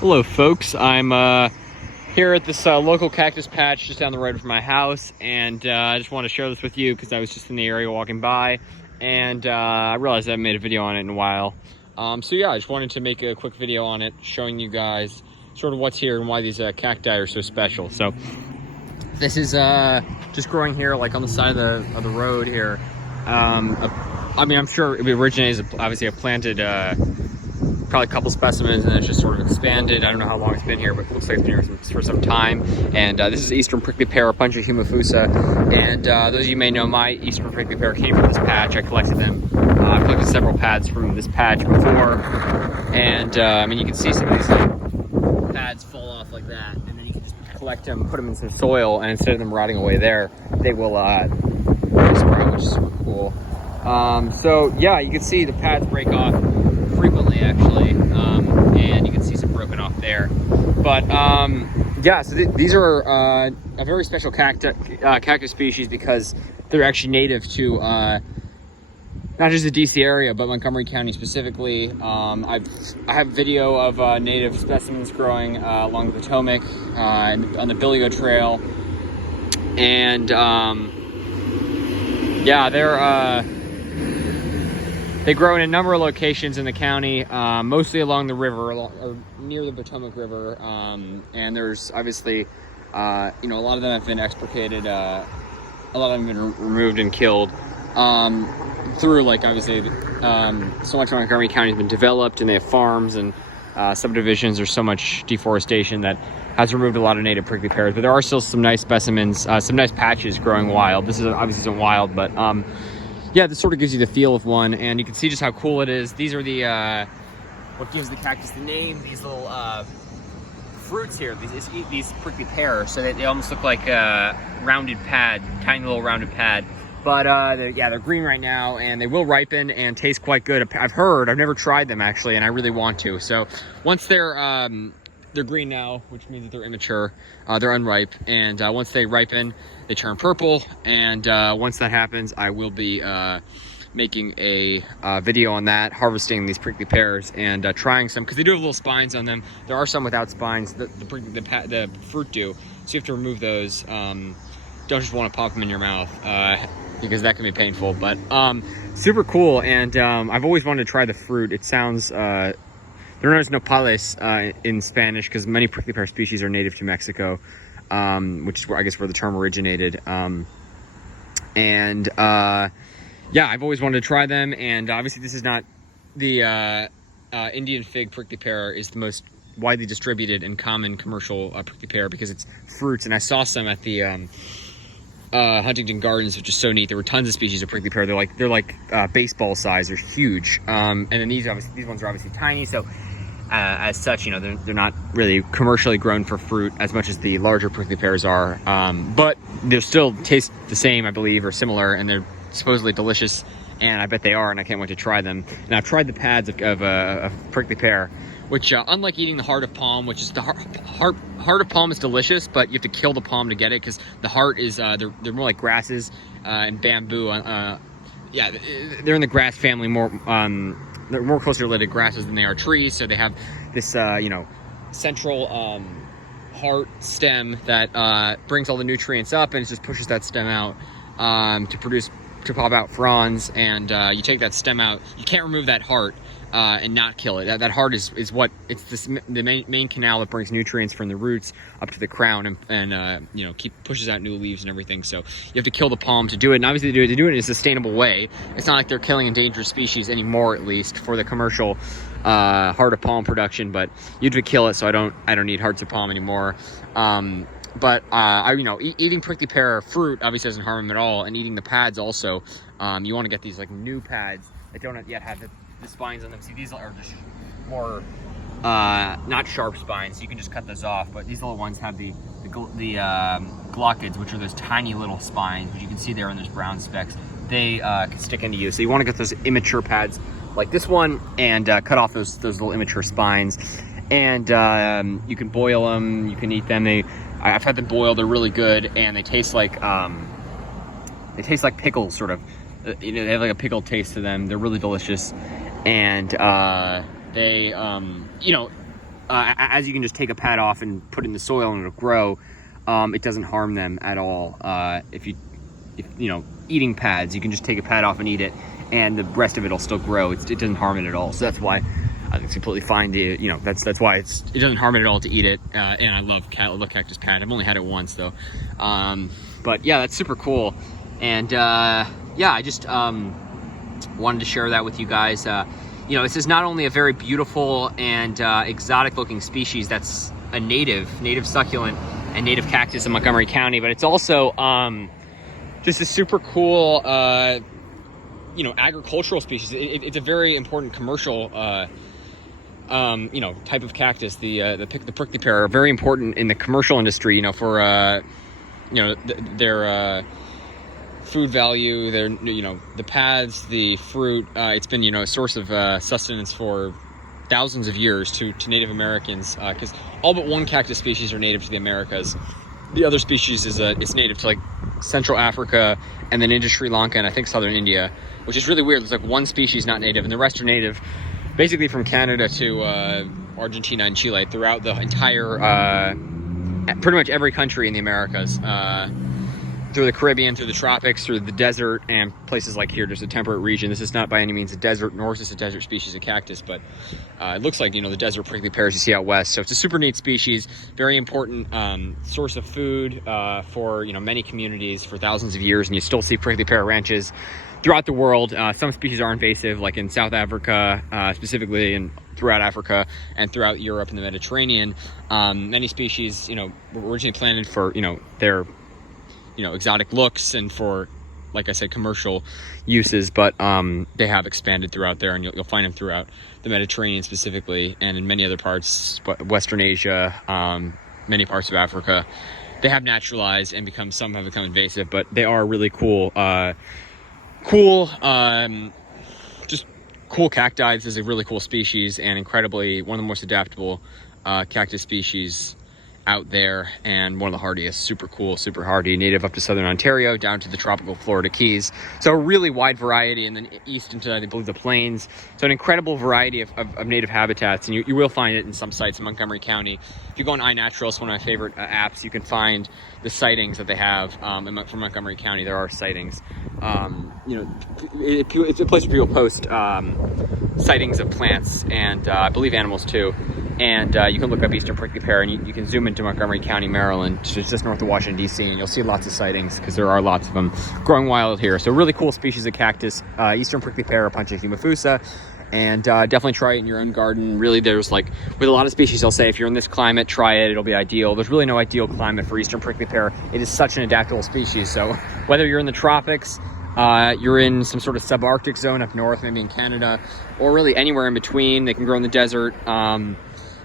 Hello folks, I'm here at this local cactus patch just down the road from my house, and I just want to share this with you because I was just in the area walking by, and I realized I haven't made a video on it in a while. So yeah, I just wanted to make a quick video on it, showing you guys sort of what's here and why these cacti are so special. So this is just growing here like on the side of the road here. I mean, I'm sure it originated as obviously a planted probably a couple specimens, and it's just sort of expanded. I don't know how long it's been here, but it looks like it's been here for some time. And this is Eastern prickly pear, Opuntia humifusa. And those of you may know, my Eastern prickly pear came from this patch. I collected them. I've collected several pads from this patch before. And I mean, you can see some of these pads fall off like that, and then you can just collect them, put them in some soil, and instead of them rotting away there, they will sprout, which is super cool. So yeah, you can see the pads break off frequently actually, and you can see some broken off there. But yeah, so these are a very special cactus species because they're actually native to not just the DC area, but Montgomery County specifically. I have video of native specimens growing along the Potomac on the Billy Trail, and yeah, they grow in a number of locations in the county, mostly along the river, or near the Potomac River. And there's obviously, you know, a lot of them have been extirpated. A lot of them have been removed and killed through, like, obviously, so much of Montgomery County has been developed, and they have farms and subdivisions. There's so much deforestation that has removed a lot of native prickly pears. But there are still some nice specimens, some nice patches growing wild. This is obviously isn't wild, but yeah, this sort of gives you the feel of one, and you can see just how cool it is. These are the what gives the cactus the name. These little fruits here, these prickly pears, so they almost look like a rounded pad, tiny little rounded pad. But they're green right now, and they will ripen and taste quite good. I've heard. I've never tried them actually, and I really want to. So once they're green now, which means that they're immature, they're unripe, and once they ripen, they turn purple, and once that happens, I will be making a video on that, harvesting these prickly pears and trying some, because they do have little spines on them. There are some without spines, the fruit do, so you have to remove those. Don't just want to pop them in your mouth, because that can be painful, but super cool. And I've always wanted to try the fruit. It sounds they're known as nopales in Spanish, because many prickly pear species are native to Mexico, which is where, I guess, where the term originated. Yeah, I've always wanted to try them, and obviously this is not the Indian fig prickly pear is the most widely distributed and common commercial prickly pear because it's fruits. And I saw some at the Huntington Gardens, which is so neat. There were tons of species of prickly pear. They're like baseball size. They're huge. And then these ones are obviously tiny. So as such, you know, they're not really commercially grown for fruit as much as the larger prickly pears are. But they'll still taste the same, I believe, or similar, and they're supposedly delicious. And I bet they are, and I can't wait to try them. And I've tried the pads of prickly pear, which unlike eating the heart of palm, which is the heart of palm is delicious, but you have to kill the palm to get it, because the heart is they're more like grasses and bamboo. Yeah, they're in the grass family, more they're more closely related to grasses than they are trees. So they have this you know, central heart stem that brings all the nutrients up, and it just pushes that stem out to pop out fronds. And you take that stem out, you can't remove that heart and not kill it. That heart is the main canal that brings nutrients from the roots up to the crown, and you know, pushes out new leaves and everything. So you have to kill the palm to do it, and obviously to do it in a sustainable way. It's not like they're killing endangered species anymore, at least for the commercial heart of palm production. But you have to kill it, so I don't need hearts of palm anymore. But you know, eating prickly pear fruit obviously doesn't harm them at all, and eating the pads also. You want to get these like new pads that don't yet have the spines on them. See, these are just more not sharp spines, so you can just cut those off. But these little ones have the glochids, which are those tiny little spines, which you can see there in those brown specks. They can stick into you, so you want to get those immature pads like this one and cut off those little immature spines. And you can boil them, you can eat them. I've had them boiled. They're really good, and they taste like pickles, sort of. You know, they have like a pickled taste to them. They're really delicious, and they, you know, as you can just take a pad off and put it in the soil and it'll grow. It doesn't harm them at all. If you know, eating pads, you can just take a pad off and eat it, and the rest of it will still grow. It doesn't harm it at all. So that's why I think it's completely fine to, you know, that's why it doesn't harm it at all to eat it. And I love cactus pad. I've only had it once though. But yeah, that's super cool. And yeah, I just wanted to share that with you guys. You know, this is not only a very beautiful and exotic looking species that's a native succulent and native cactus in Montgomery County, but it's also just a super cool, you know, agricultural species. It's a very important commercial, you know, type of cactus. The prickly pear are very important in the commercial industry, you know, for you know, their food value, their, you know, the pads, the fruit. It's been, you know, a source of sustenance for thousands of years to Native Americans, because all but one cactus species are native to the Americas. The other species is it's native to like Central Africa and then into Sri Lanka and I think southern India, which is really weird. There's like one species not native, and the rest are native basically from Canada to Argentina and Chile, throughout the entire pretty much every country in the Americas, through the Caribbean, through the tropics, through the desert, and places like here. There's a temperate region. This is not by any means a desert, nor is this a desert species of cactus, but it looks like, you know, the desert prickly pears you see out west. So it's a super neat species, very important source of food for, you know, many communities for thousands of years, and you still see prickly pear ranches throughout the world. Some species are invasive, like in South Africa, specifically, and throughout Africa and throughout Europe and the Mediterranean. Many species, you know, were originally planted for, you know, their, you know, exotic looks and for, like I said, commercial uses, but they have expanded throughout there, and you'll find them throughout the Mediterranean specifically, and in many other parts, Western Asia, many parts of Africa. They have naturalized and some have become invasive, but they are really cool. Just cool cacti. This is a really cool species, and incredibly one of the most adaptable cactus species out there, and one of the hardiest. Super cool, super hardy, native up to southern Ontario down to the tropical Florida Keys. So a really wide variety, and then east into, I believe, the plains. So an incredible variety of native habitats, and you will find it in some sites in Montgomery County. If you go on iNaturalist, one of my favorite apps, you can find the sightings that they have from Montgomery County. There are sightings. You know, it's a place where people post sightings of plants, and I believe animals too. And you can look up eastern prickly pear, and you can zoom into Montgomery County, Maryland, just north of Washington, D.C., and you'll see lots of sightings, because there are lots of them growing wild here. So really cool species of cactus, eastern prickly pear, Opuntia humifusa, and definitely try it in your own garden. Really, there's like, with a lot of species, they'll say, if you're in this climate, try it, it'll be ideal. There's really no ideal climate for eastern prickly pear. It is such an adaptable species. So whether you're in the tropics, you're in some sort of subarctic zone up north, maybe in Canada, or really anywhere in between, they can grow in the desert.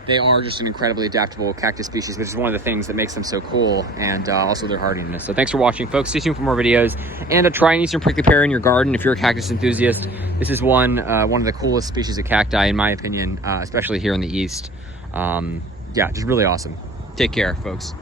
They are just an incredibly adaptable cactus species, which is one of the things that makes them so cool, and also their hardiness. So thanks for watching, folks. Stay tuned for more videos, and try an eastern prickly pear in your garden if you're a cactus enthusiast. This is one of the coolest species of cacti, in my opinion, especially here in the east. Yeah, just really awesome. Take care, folks.